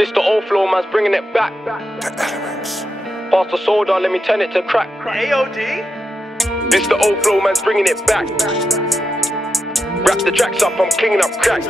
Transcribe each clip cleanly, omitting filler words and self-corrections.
This the old flow, man's bringing it back. Pass the soda, let me turn it to crack. AOD. This the old flow, man's bringing it back. Wrap the tracks up, I'm cleaning up crack.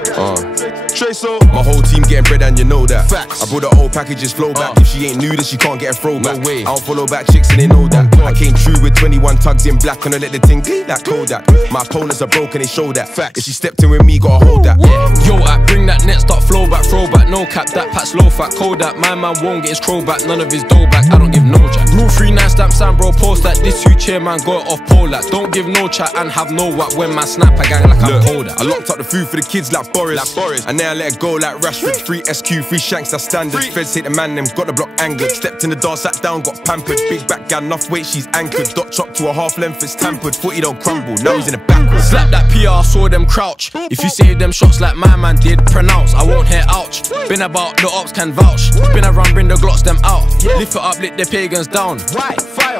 Tracer. My whole team getting bread and you know that. Facts. I brought the old packages flow back. If she ain't new then she can't get a throwback. No way. I don't follow back chicks and they know that. I came true with 21 tugs in black and I let the thing gleam like Kodak. My opponents are broke and they show that. Facts. If she stepped in with me, gotta hold that. Yo, I bring that net, start flow back, throw back, no cap, that pat's low fat, Kodak. My man won't get his crow back, none of his dough back, I don't give no jack. Rule 39 stamp sign, bro, post that. This you chair man, go off pole that. Don't give no chat and have no whack when my snapper gang like I'm cold at. I locked up the food for the kids like Boris. And now I let it go like Rashford. Free SQ, free Shanks, that's standard. Feds take the man, them got the block angered. Stepped in the door, sat down, got pampered. Big back gal, enough weight, she's anchored. Dot chop to a half length, it's tampered. Footy don't crumble, now he's in the backwards. Slap that PR, saw them crouch. If you save them shots like my man did, pronounce, I won't hear ouch. Been about, the ops can vouch. Been around, bring the glocks them out. Lift it up, lit the pagans down.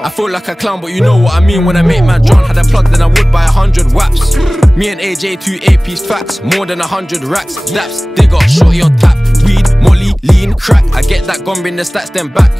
I feel like a clown, but you know what I mean when I make man John. Had a plug, then I would buy 100 waps. Me and AJ, 2 AP facts, more than 100 racks. Daps, they got shorty on tap. Weed, molly, lean, crack. I get that gun, bring the stats, then back.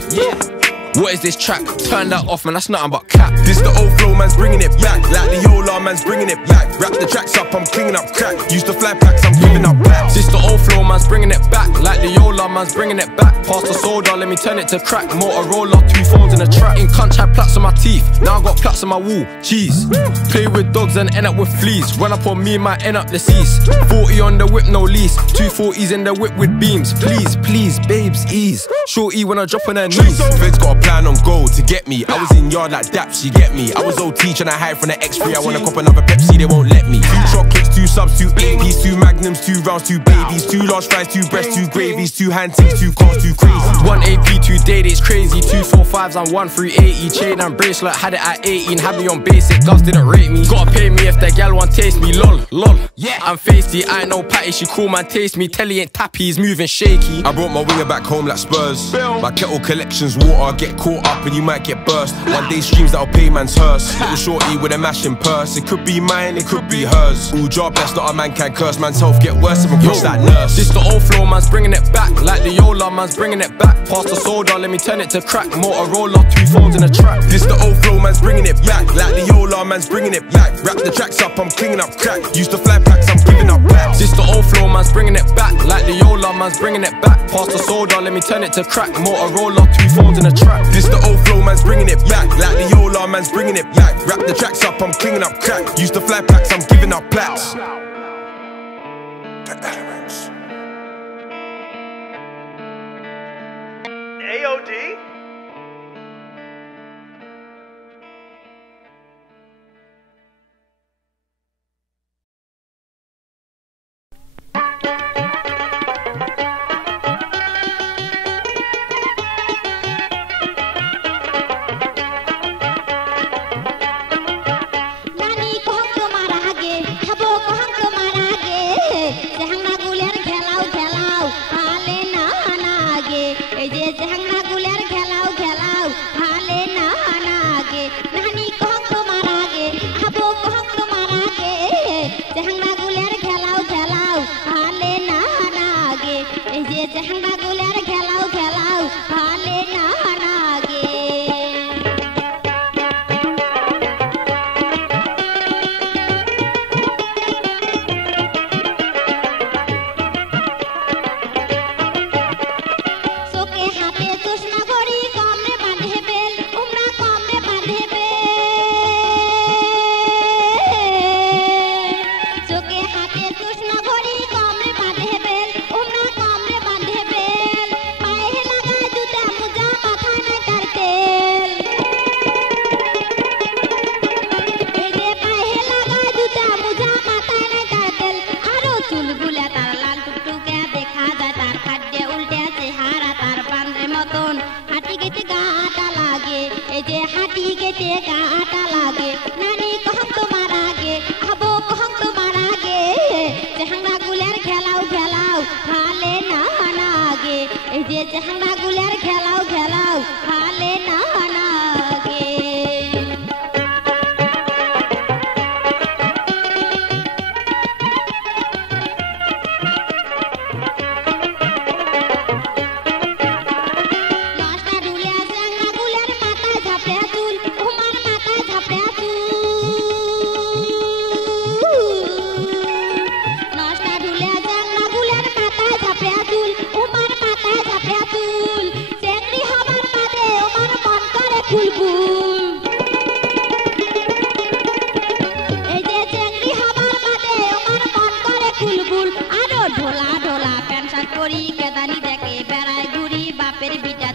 What is this track? Turn that off, man, that's nothing but cap. This the old flow, man's bringing it back. Like the Yola, man's bringing it back. Wrap the tracks up, I'm cleaning up crack. Use the fly packs, I'm giving up blacks. This the old flow, man's bringing it back. Like the Yola, man's bringing it back. Pass the soda, let me turn it to crack. Motorola, 2 phones in a track. In Cunch, had plaits on my teeth. Now I got plaits on my wall. Cheese. Play with dogs and end up with fleas. Run up on me, might end up deceased. 40 on the whip, no lease. 240s in the whip with beams. Please, please, babes, ease. Shorty when I drop on her knees. Feds got a plan on gold to get me. I was in yard like Daps, you get me. I was OT trying to hide from the X3. I wanna cop another Pepsi, they won't let me. 2 chocolates, 2 subs, 2 APs, 2 magnums, 2 rounds, 2 babies, 2 large fries, 2 breasts, 2 gravies, 2 hand things, 2 cars, 2 crazy. 1 AP, 2 day dates, crazy. 2 4-5s and 1 380. Chain and bracelet, had it at 18. Had me on basic, girls didn't rate me. Gotta pay me if that gal want taste me, lol, lol. Yeah, I'm feisty, I ain't no patty. She cool man taste me, telly ain't tappy, he's moving shaky. I brought my winger back home like Spurs. My kettle collection's water, get caught up and you might get burst. One day streams that'll pay man's hearse. Little shorty with a mashing purse. It could be mine, it could be hers. Ooh, job blessed, not a man can curse. Man's health get worse if I cross that nurse. This the old flow, man's bringing it back. Like the Yola, man's bringing it back. Pass the soda, let me turn it to crack. Motorola, 2 phones in a track. This the old flow, man's bringing it back. Like the Yola, man's bringing it back. Wrap the tracks up, I'm cleaning up crack. Use the fly packs, I'm giving up blacks. This the old flow, man's bringing it back. Like the Yola, man's bringing it back. Pass the soda, let me turn it to crack. Motorola, 2 phones in a track. This the old flow, man's bringing it back. Like the Yola, man's bringing it back. Wrap the tracks up, I'm cleaning up crack. Use the fly packs, I'm giving up blacks. AOD. আরো ঢোলা ঢোলা pant shirt পরি কেদানি দেখে বেড়ায় ঘুরি বাপের beta